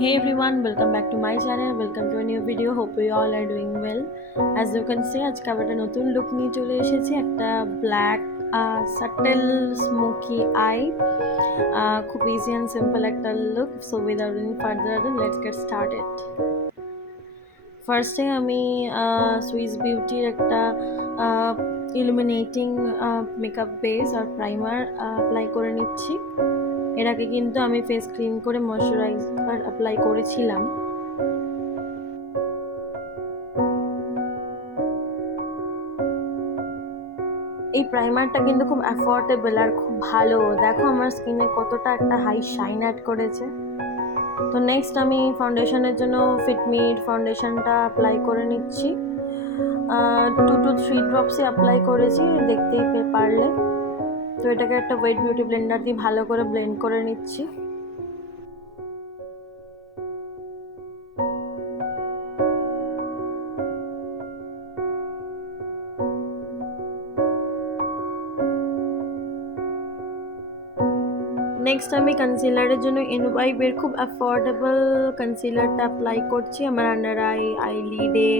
Hey everyone, welcome back to my channel. Welcome to a new video. Hope you all are doing well. As you can see, আজকে আবার একটা নতুন look নিয়ে চলে এসেছি, একটা ব্ল্যাক সাটেল স্মোকি আই, খুব ইজি অ্যান্ড সিম্পল একটা look. So without any further ado, let's get started. ফার্স্টে আমি সুইস বিউটির একটা ইলুমিনেটিং মেকআপ বেস আর প্রাইমার অ্যাপ্লাই করে নিচ্ছি। এর আগে কিন্তু আমি ফেস ক্লিন করে ময়শ্চারাইজার অ্যাপ্লাই করেছিলাম। এই প্রাইমারটা কিন্তু খুব অ্যাফোর্ডেবল আর খুব ভালো। দেখো আমার স্কিনে কতটা একটা হাই শাইন অ্যাড করেছে। তো নেক্সট আমি ফাউন্ডেশনের জন্য ফিটমির ফাউন্ডেশনটা অ্যাপ্লাই করে নিচ্ছি। 2 to 3 ড্রপসই অ্যাপ্লাই করেছি, দেখতেই পারলে। তো এটাকে একটা ওয়েট বিউটি ব্লেন্ডার দিয়ে ভালো করে ব্লেন্ড করে নিচ্ছি। নেক্সট আমি কনসিলারের জন্য এনওয়াইবের খুব অ্যাফোর্ডেবল কনসিলারটা অ্যাপ্লাই করছি আমার আন্ডার আইলিডে,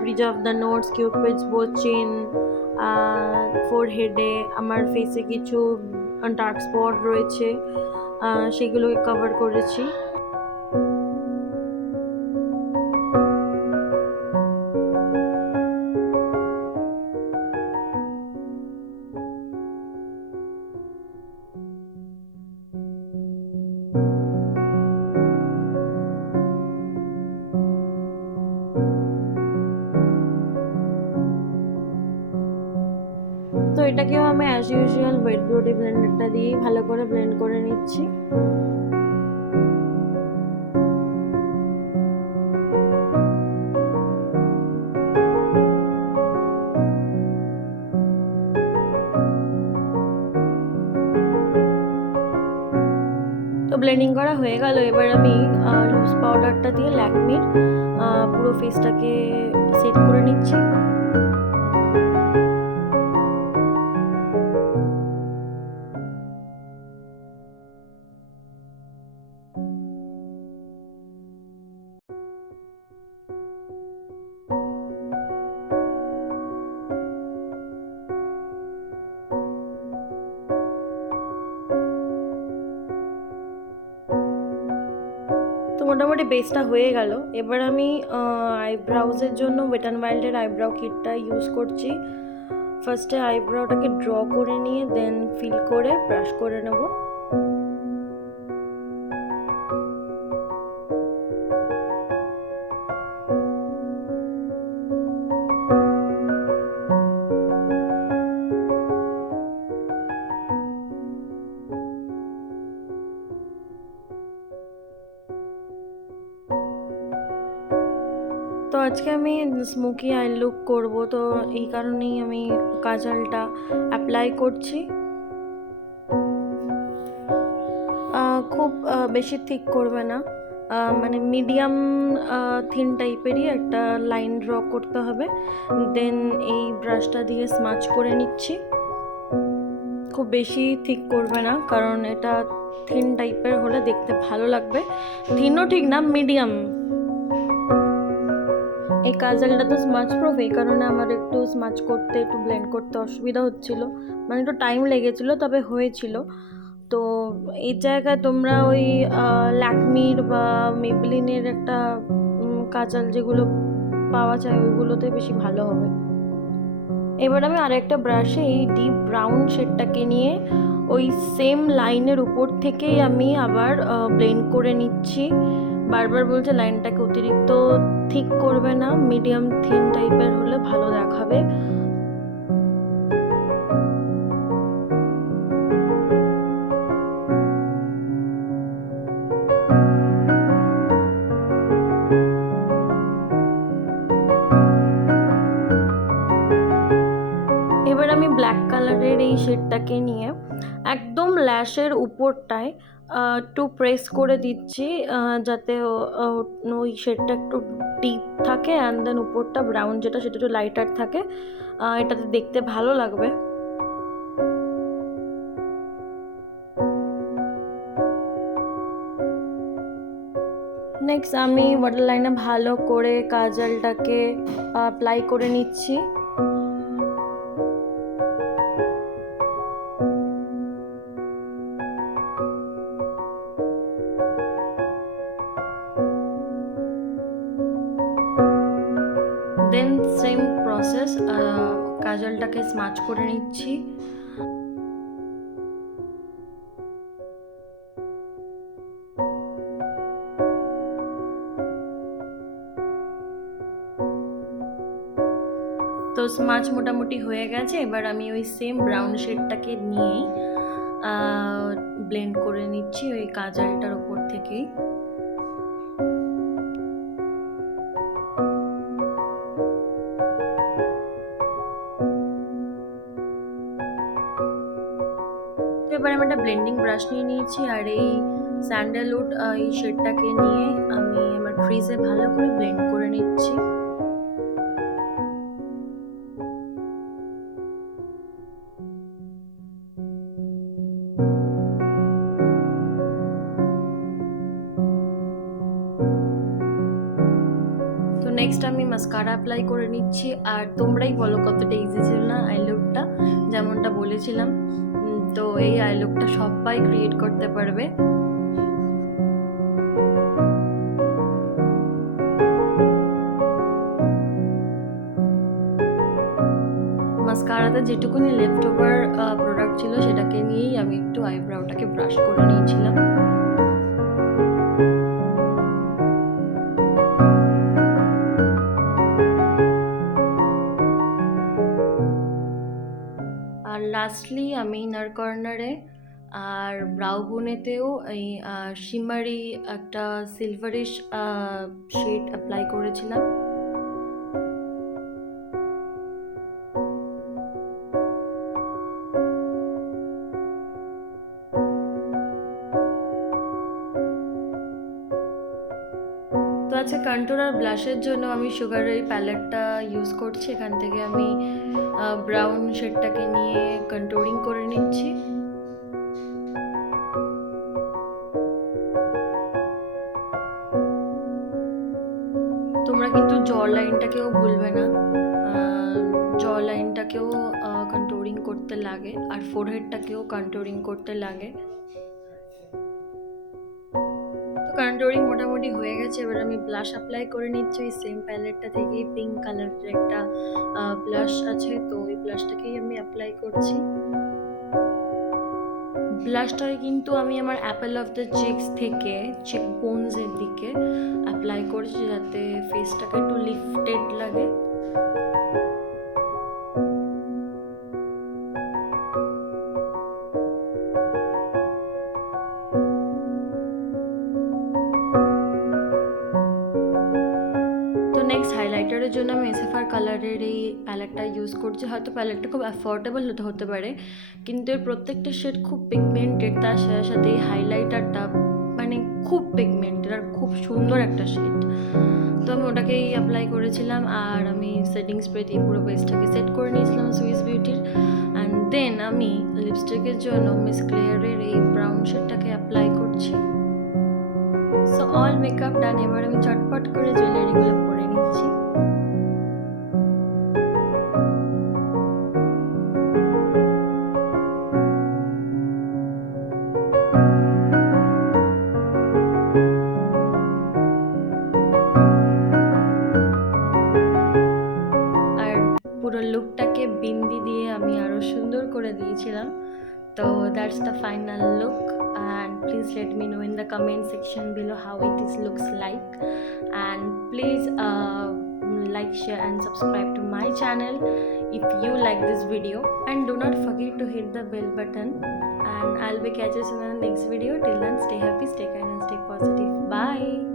bridge of the nose, Cupid's bow chin, ফোরহেডে। আমার ফেসে কিছু ডার্ক স্পট রয়েছে, সেগুলোকে কভার করেছি। তো এটাকেও আমি অ্যাজ ইউজুয়াল ওয়েট বিউটি ব্লেন্ডারটা দিয়েই ভালো করে ব্লেন্ড করে নিচ্ছি। তো ব্লেন্ডিং করা হয়ে গেল। এবার আমি লুজ পাউডারটা দিয়ে ল্যাকমির পুরো ফেসটাকে সেট করে নিচ্ছি। মোটামুটি বেসটা হয়ে গেল। এবার আমি আইব্রাউজের জন্য ওয়েট অ্যান্ড ওয়াইল্ডের আইব্রাউ কিটটা ইউজ করছি। ফার্স্টে আইব্রাউটাকে ড্র করে নিয়ে দেন ফিল করে ব্রাশ করে নেব। তো আজকে আমি স্মোকি আই লুক করব, তো এই কারণেই আমি কাজলটা অ্যাপ্লাই করছি। খুব বেশি থিক করবে না, মানে মিডিয়াম থিন টাইপেরই একটা লাইন ড্র করতে হবে। দেন এই ব্রাশটা দিয়ে স্মাচ করে নিচ্ছি। খুব বেশি থিক করবে না, কারণ এটা থিন টাইপের হলে দেখতে ভালো লাগবে। থিনও ঠিক না, মিডিয়াম। এই কাজলটা তো স্মাচ প্রুফ, এই কারণে আমার একটু স্মাচ করতে, একটু ব্লেন্ড করতে অসুবিধা হচ্ছিল, মানে একটু টাইম লেগেছিল, তবে হয়েছিল। তো এই জায়গায় তোমরা ওই ল্যাকমির বা মেবলিনের একটা কাজল যেগুলো পাওয়া যায় ওইগুলোতে বেশি ভালো হবে। এবার আমি আরেকটা ব্রাশে এই ডিপ ব্রাউন শেডটাকে নিয়ে ওই সেম লাইনের উপর থেকেই আমি আবার ব্লেন্ড করে নিচ্ছি। বারবার বলছে লাইনটাকে অতিরিক্ত থিক করবে না, মিডিয়াম থিন টাইপের হলে ভালো দেখাবে। এবার আমি ব্ল্যাক কালারের এই শেডটাকে নিয়ে একদম ল্যাশের উপরটায় একটু প্রেস করে দিচ্ছি, যাতে ওই শেডটা একটু ডিপ থাকে, অ্যান্ড দেন উপরটা ব্রাউন যেটা সেটা একটু লাইটার থাকে, এটাতে দেখতে ভালো লাগবে। নেক্সট আমি ওয়াটার লাইনে ভালো করে কাজলটাকে অ্যাপ্লাই করে নিচ্ছি। দেন সেম প্রসেস, কাজলটাকে স্মাচ করে নিচ্ছি। তো স্মাচ মোটামুটি হয়ে গেছে, এবার আমি ওই সেম ব্রাউন শেডটাকে নিয়েই ব্লেন্ড করে নিচ্ছি ওই কাজলটার ওপর থেকেই। এবার আমি একটা ব্লেন্ডিং ব্রাশ নিয়ে নিয়েছি, আর এই স্যান্ডেলউড এই শেডটাকে নিয়ে আমি আমার ক্রিজে ভালো করে ব্লেন্ড করে নিচ্ছি। তো নেক্সট আমি মাস্কারা অ্যাপ্লাই করে নিচ্ছি, আর তোমরাই বলো কতটা ইজি ছিল না আই লুকটা, যেমনটা বলেছিলাম। তো এই আই লুকটা সবাই ক্রিয়েট করতে পারবে। মাস্কারাতে যেটুকুনি লেফট ওভার প্রোডাক্ট ছিল সেটাকে নিয়েই আমি একটু আইব্রাউটাকে ব্রাশ করে নিয়েছিলাম। আর লাস্টলি আমি ইনার কর্নারে আর ব্রাউ বোনেতেও এই শিমারি একটা সিলভারিশ শেড অ্যাপ্লাই করেছিলাম। তো আজকে কন্ট্যুর আর ব্লাশের জন্য আমি সুগারের প্যালেটটা ইউজ করছি। এখান থেকে আমি ব্রাউন শেডটাকে নিয়ে কন্ট্যুরিং করে নিচ্ছি। তোমরা কিন্তু জ লাইনটাকেও ভুলবে না, জ লাইনটাকেও কন্ট্যুরিং করতে লাগে, আর ফোরহেডটাকেও কন্ট্যুরিং করতে লাগে। তো কন্ট্যুরিং মোটামুটি হয়ে গেছে, এবার আমি ব্লাশ অ্যাপ্লাই করে নিচ্ছি। ওই সেম প্যালেটটা থেকেই পিঙ্ক কালারের একটা ব্লাশ আছে, তো ওই ব্লাশটাকেই আমি অ্যাপ্লাই করছি। ব্লাশটাকে কিন্তু আমি আমার অ্যাপেল অফ দ্য চিকস থেকে চিক বোনসের দিকে অ্যাপ্লাই করছি, যাতে ফেসটাকে একটু লিফটেড লাগে। তো নেক্সট হাইলাইটারের জন্য আমি এসএফআর কালারের এই প্যালেটটা ইউজ করছি। হয়তো প্যালেটটা খুব অ্যাফোর্ডেবল হতে পারে, কিন্তু এর প্রত্যেকটা শেড খুব পিগমেন্টেড, তার সাথে সাথে এই হাইলাইটারটা মানে খুব পিগমেন্টেড আর খুব সুন্দর একটা শেড। তো আমি ওটাকেই অ্যাপ্লাই করেছিলাম, আর আমি সেটিং স্প্রে দিয়ে পুরো বেসটাকে সেট করে নিয়েছিলাম সুইস বিউটির। অ্যান্ড দেন আমি লিপস্টিকের জন্য মিস ক্লেয়ারের এই ব্রাউন শেডটাকে অ্যাপ্লাই করছি। সো অল মেকআপ ডান, এবার আমি চটপট করে জুয়েলারিগুলো পরে নিচ্ছি। আর পুরো লুকটাকে বিন্দি দিয়ে আমি আরো সুন্দর করে দিয়েছিলাম। So that's the final look, and please let me know in the comment section below how it is looks like, and please like, share and subscribe to my channel if you like this video, and do not forget to hit the bell button, and I'll be catching you in the next video. Till then, stay happy, stay kind and stay positive. Bye.